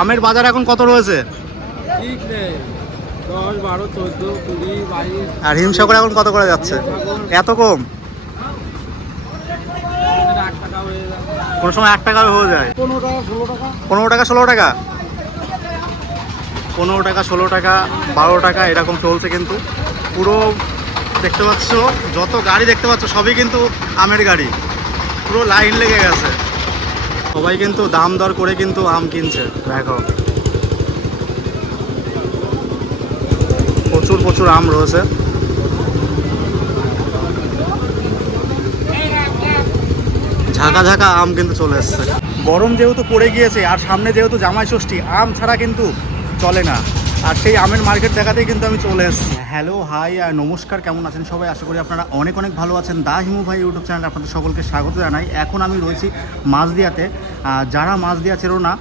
আমের বাজার এখন কত রয়েছে? ঠিক নেই। দশ বারো চোদ্দ কুড়ি বাইশ। আর হিমসাগর এখন কত করে যাচ্ছে? এত কম? আট কোনো সময় এক টাকা হয়ে যায়। পনেরো টাকা ষোলো টাকা? পনেরো টাকা ষোলো টাকা বারো টাকা এরকম চলছে কিন্তু। পুরো দেখতে পাচ্ছ যত গাড়ি দেখতে পাচ্ছ সবই কিন্তু আমের গাড়ি। পুরো লাইন লেগে গেছে। সবাই কিন্তু দাম দর করে কিন্তু আম কিনছে, দেখো। প্রচুর প্রচুর আম রয়েছে। ঝাঁকা ঝাঁকা আম কিন্তু চলে এসছে। গরম যেহেতু পড়ে গিয়েছে, আর সামনে যেহেতু জামাই ষষ্ঠী আম ছাড়া কিন্তু চলে না। আর সেই আমের মার্কেট দেখাতেই কিন্তু আমি চলে এসেছি। হ্যালো হাই আর নমস্কার, কেমন আছেন সবাই? আশা করি আপনারা অনেক অনেক ভালো আছেন। দা হিমু ভাই ইউটিউব চ্যানেল আপনাদের সকলকে স্বাগত জানাই। এখন আমি রয়েছি মাঝদিয়াতে যারা মাঝদিয়া ছিল না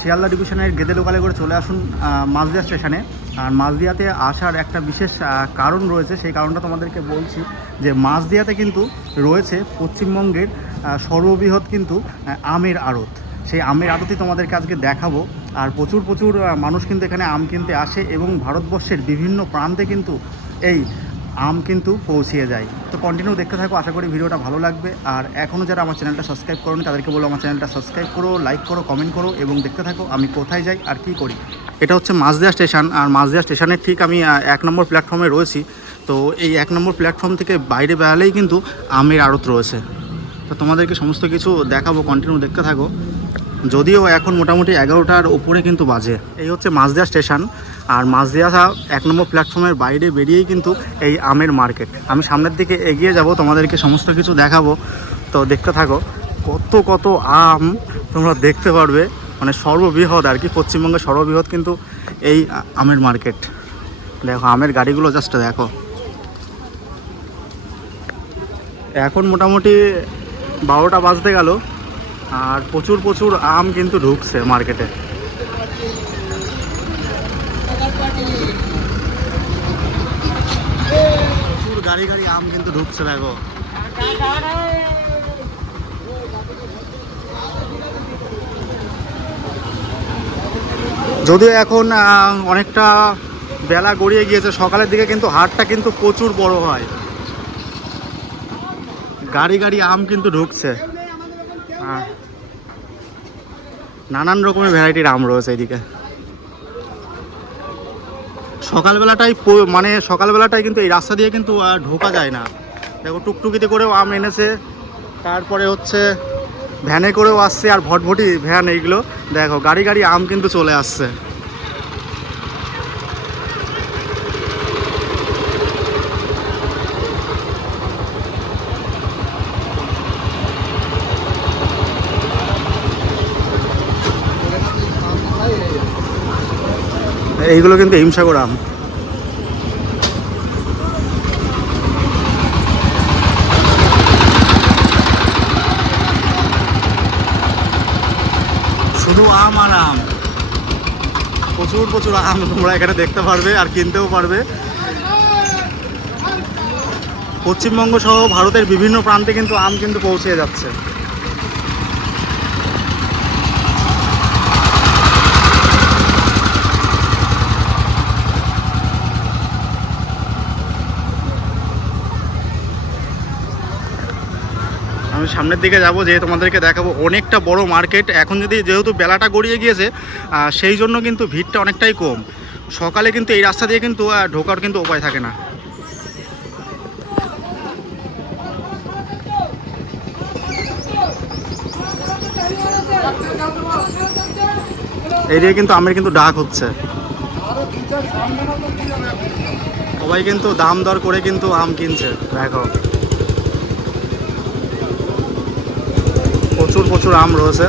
শিয়ালদা ডিভিশনের গেদে লোকালে করে চলে আসুন মাঝদিয়া স্টেশনে আর মাঝদিয়াতে আসার একটা বিশেষ কারণ রয়েছে, সেই কারণটা তোমাদেরকে বলছি যে মাঝদিয়াতে কিন্তু রয়েছে পশ্চিমবঙ্গের সর্ববৃহৎ কিন্তু আমের আড়ত। সেই আমের আড়তই তোমাদেরকে আজকে দেখাবো। আর প্রচুর প্রচুর মানুষ কিন্তু এখানে আম কিনতে আসে এবং ভারতবর্ষের বিভিন্ন প্রান্তে কিন্তু এই আম কিন্তু পৌঁছিয়ে যায়। তো কন্টিনিউ দেখতে থাকো, আশা করি ভিডিওটা ভালো লাগবে। আর এখনও যারা আমার চ্যানেলটা সাবস্ক্রাইব করোনি, তাদেরকে বলো আমার চ্যানেলটা সাবস্ক্রাইব করো লাইক করো কমেন্ট করো এবং দেখতে থাকো আমি কোথায় যাই আর কি করি। এটা হচ্ছে মাঝদিয়া স্টেশন। আর মাঝদিয়া স্টেশনের ঠিক আমি এক নম্বর প্ল্যাটফর্মে রয়েছি। তো এই এক নম্বর প্ল্যাটফর্ম থেকে বাইরে বেরালেই কিন্তু আমের আড়ত রয়েছে। তো তোমাদেরকে সমস্ত কিছু দেখাবো কন্টিনিউ দেখতে থাকো। যদিও এখন মোটামুটি এগারোটার উপরে কিন্তু বাজে। এই হচ্ছে মাঝদিয়া স্টেশন। আর মাঝদিয়া এক নম্বর প্ল্যাটফর্মের বাইরে বেরিয়েই কিন্তু এই আমের মার্কেট। আমি সামনের দিকে এগিয়ে যাব, তোমাদেরকে সমস্ত কিছু দেখাবো। তো দেখতে থাকো, কত কত আম তোমরা দেখতে পারবে। মানে সর্ববৃহৎ আর কি, পশ্চিমবঙ্গের সর্ববৃহৎ কিন্তু এই আমের মার্কেট। দেখো, আমের গাড়িগুলো জাস্ট দেখো। এখন মোটামুটি বারোটা বাজতে গেল। আর প্রচুর প্রচুর আম কিন্তু ঢুকছে মার্কেটে। প্রচুর গাড়ি গাড়ি আম কিন্তু ঢুকছে, দেখো। যদিও এখন অনেকটা বেলা গড়িয়ে গিয়েছে, সকালের দিকে কিন্তু হাটটা কিন্তু প্রচুর বড় হয়। গাড়ি গাড়ি আম কিন্তু ঢুকছে। আর নানান রকমের ভ্যারাইটির আম রয়েছে এদিকে। সকালবেলাটাই মানে সকালবেলাটাই কিন্তু এই রাস্তা দিয়ে কিন্তু ঢোকা যায় না। দেখো টুকটুকিতে করেও আম এনেছে, তারপরে হচ্ছে ভ্যানে করেও আসছে আর ভটভটি ভ্যান এইগুলো। দেখো, গাড়ি গাড়ি আম কিন্তু চলে আসছে। এইগুলো কিন্তু হিমসাগর আম। শুধু আম আর আম। প্রচুর প্রচুর আম তোমরা এখানে দেখতে পারবে আর কিনতেও পারবে। পশ্চিমবঙ্গ সহ ভারতের বিভিন্ন প্রান্তে কিন্তু আম কিন্তু পৌঁছে যাচ্ছে। আমি সামনের দিকে যাব যে তোমাদেরকে দেখাবো অনেকটা বড় মার্কেট। এখন যদি যেহেতু বেলাটা গড়িয়ে গিয়েছে সেই জন্য কিন্তু ভিড়টা অনেকটাই কম। সকালে কিন্তু এই রাস্তা দিয়ে কিন্তু ঢোকার কিন্তু উপায় থাকে না। এইদিকে কিন্তু আমের কিন্তু ডাক হচ্ছে। সবাই কিন্তু দাম দর করে কিন্তু আম কিনছে। দেখো প্রচুর প্রচুর আম রয়েছে।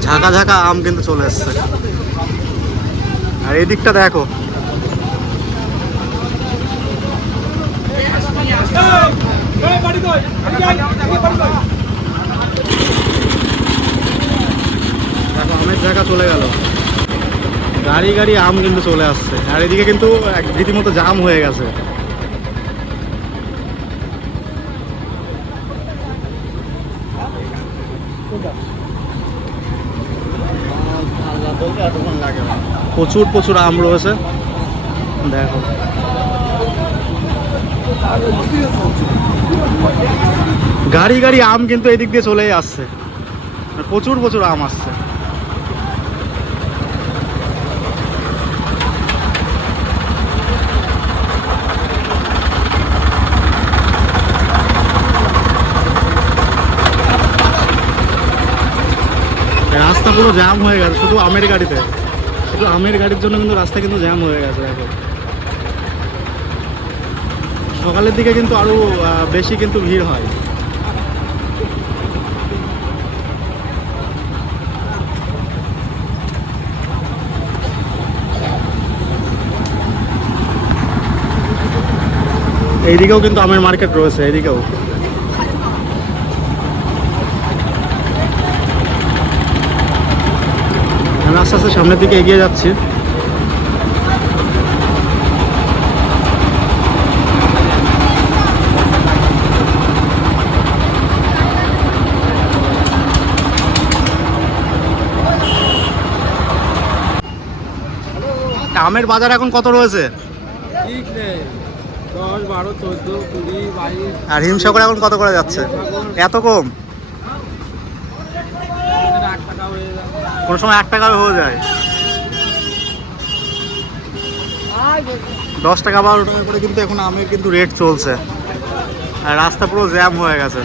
ঝাঁকা ঝাঁকা আম কিন্তু চলে এসছে। আর এই দিকটা দেখো। দেখো আমের জায়গা চলে গেল। গাড়ি গাড়ি, আম কিন্তু চলে আসছে। আর এদিকে কিন্তু এক- রীতিমতো জাম হয়ে গেছে। প্রচুর প্রচুর আম রয়েছে। দেখো। গাড়ি গাড়ি আম কিন্তু এদিক দিয়ে চলেই আসছে। প্রচুর প্রচুর আম আসছে। রাস্তা পুরো জ্যাম হয়ে গেছে, শুধু আমের গাড়িতে। শুধু আমের গাড়ির জন্য কিন্তু রাস্তা কিন্তু জ্যাম হয়ে গেছে, দেখো। সকালের দিকে কিন্তু আরও বেশি কিন্তু ভিড় হয়। এইদিকেও কিন্তু আমের মার্কেট রয়েছে, এইদিকেও। আস্তে আস্তে সামনের দিকে এগিয়ে যাচ্ছি। আমের বাজার এখন কত রয়েছে? আর হিমসাগর এখন কত করে যাচ্ছে? এত কম আট টাকা হয়ে যাবে কোনো সময় এক টাকা হয়ে যায়। দশ টাকা বারো টাকা করে কিন্তু এখন আমের কিন্তু রেট চলছে। আর রাস্তা পুরো জ্যাম হয়ে গেছে।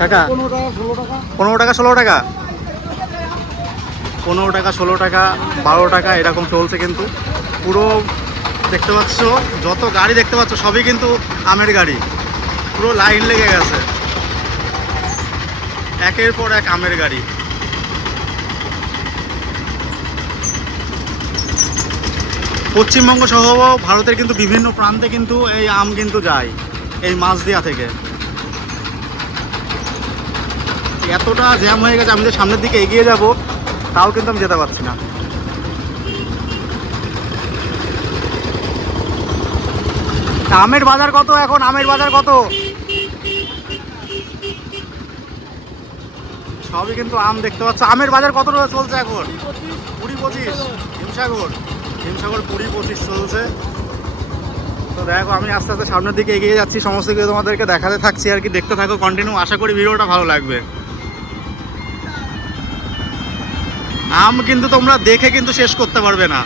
কাকা, পনেরো টাকা ষোলো টাকা। পনেরো টাকা ষোলো টাকা পনেরো টাকা ষোলো টাকা বারো টাকা, এরকম চলছে কিন্তু। পুরো দেখতে পাচ্ছ, যত গাড়ি দেখতে পাচ্ছ, সবই কিন্তু আমের গাড়ি। পুরো লাইন লেগে গেছে। একের পর এক আমের গাড়ি। পশ্চিমবঙ্গ সহ ভারতের কিন্তু বিভিন্ন প্রান্তে কিন্তু এই আম কিন্তু যায়, এই মাছদিয়া থেকে। এতটা জ্যাম হয়ে গেছে, আমি যে সামনের দিকে এগিয়ে যাব, তাও কিন্তু আমি যেতে পারছি না। আমের বাজার কত এখন? আমের বাজার কত? সবই কিন্তু আম দেখতে পাচ্ছ। আমের বাজার কত টাকা চলছে এখন? কুড়ি পঁচিশ। হিমসাগর। হিমসাগর কুড়ি পঁচিশ চলছে। তো দেখো, আমি আস্তে আস্তে সামনের দিকে এগিয়ে যাচ্ছি। সমস্ত কিছু তোমাদেরকে দেখাতে থাকছি আর কি। দেখতে থাকো কন্টিনিউ আশা করি ভিডিওটা ভালো লাগবে। আম কিন্তু তোমরা দেখে কিন্তু শেষ করতে পারবে না।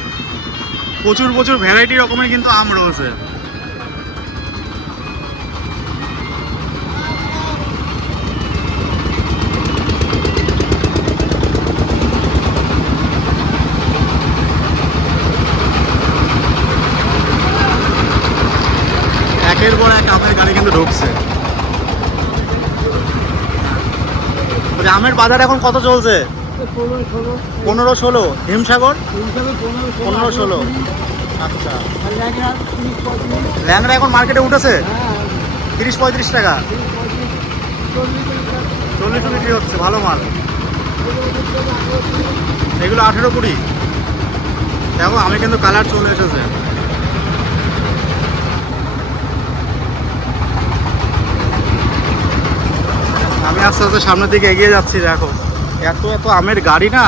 প্রচুর প্রচুর ভ্যারাইটি রকমের কিন্তু আম রয়েছে একের পর এক আমের গাড়ি কিন্তু ঢুকছে। আমের বাজার এখন কত চলছে? পনেরো ষোলো। হিমসাগর? পনেরো ষোলো। আচ্ছা। ল্যাংড়া এখন মার্কেটে উঠেছে? হ্যাঁ তিরিশ পঁয়ত্রিশ টাকা। চল্লিশ চল্লিশ বিক্রি হচ্ছে ভালো মাল। এগুলো আঠেরো কুড়ি। দেখো আমি কিন্তু কালার চলে এসেছে। আমি আস্তে আস্তে সামনের দিকে এগিয়ে যাচ্ছি, দেখো। এত এত আমের গাড়ি না?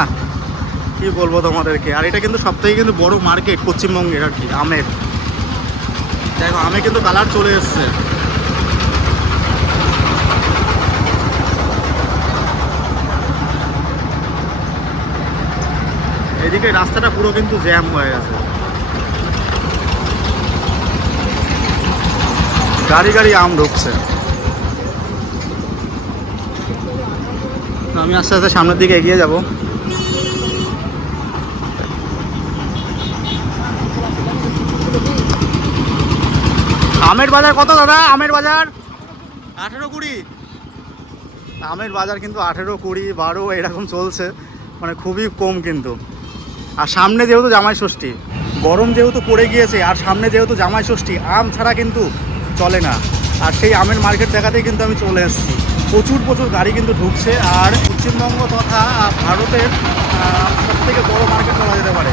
কি বলব তোমাদেরকে? আর এটা কিন্তু সব থেকে কিন্তু বড় মার্কেট পশ্চিমবঙ্গের আর কি, আমের। দেখো, আমে কিন্তু কালার চলে এসছে। এদিকে রাস্তাটা পুরো কিন্তু জ্যাম হয়ে গেছে। গাড়ি গাড়ি আম ঢুকছে। আমি আস্তে আস্তে সামনের দিকে এগিয়ে যাব। আমের বাজার কত দাদা? আমের বাজার? আঠেরো কুড়ি। আমের বাজার কিন্তু আঠেরো কুড়ি বারো এরকম চলছে। মানে খুবই কম কিন্তু। আর সামনে যেহেতু জামাই ষষ্ঠী গরম যেহেতু পড়ে গিয়েছে আর সামনে যেহেতু জামাই ষষ্ঠী আম ছাড়া কিন্তু চলে না। আর সেই আমের মার্কেট দেখাতেই কিন্তু আমি চলে এসেছি। প্রচুর প্রচুর গাড়ি কিন্তু ঢুকছে আর পশ্চিমবঙ্গ তথা ভারতের সবথেকে বড় মার্কেট বলা যেতে পারে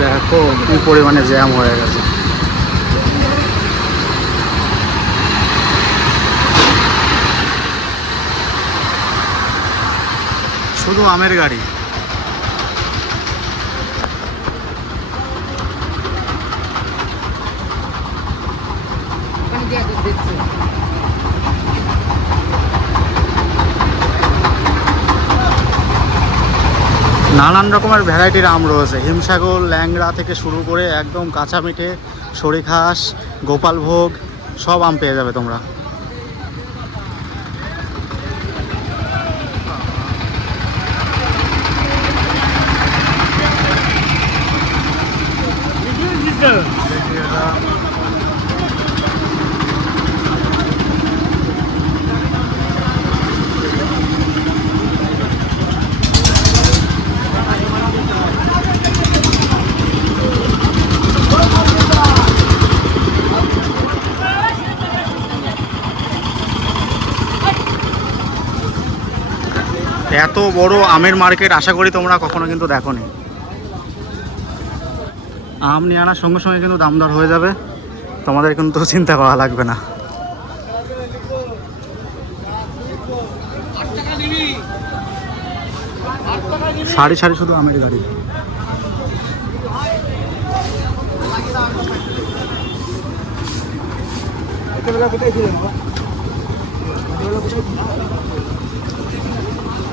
দেখো কি পরিমাণে জ্যাম হয়ে গেছে। শুধু আমের গাড়ি। নানান রকমের ভ্যারাইটির আম রয়েছে। হিমসাগর, ল্যাংড়া থেকে শুরু করে একদম কাঁচা মিঠে সরিখাস, গোপালভোগ, সব আম পেয়ে যাবে তোমরা। এত বড় আমের মার্কেট আশা করি তোমরা কখনো কিন্তু দেখোনি। আম নিয়ে আনার সঙ্গে সঙ্গে কিন্তু দাম দর হয়ে যাবে। তোমাদের কিন্তু চিন্তা করা লাগবে না। সারি সারি শুধু আমের গাড়ি। আর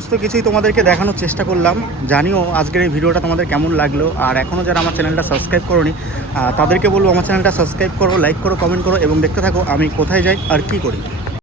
সমস্ত কিছুই তোমাদেরকে দেখানোর চেষ্টা করলাম। জানিও আজকের এই ভিডিওটা তোমাদের কেমন লাগল। আর এখনও যারা আমার চ্যানেলটা সাবস্ক্রাইব করোনি তাদেরকে বলব আমার চ্যানেলটা সাবস্ক্রাইব করো, লাইক করো, কমেন্ট করো এবং দেখতে থাকো আমি কোথায় যাই আর কি করি।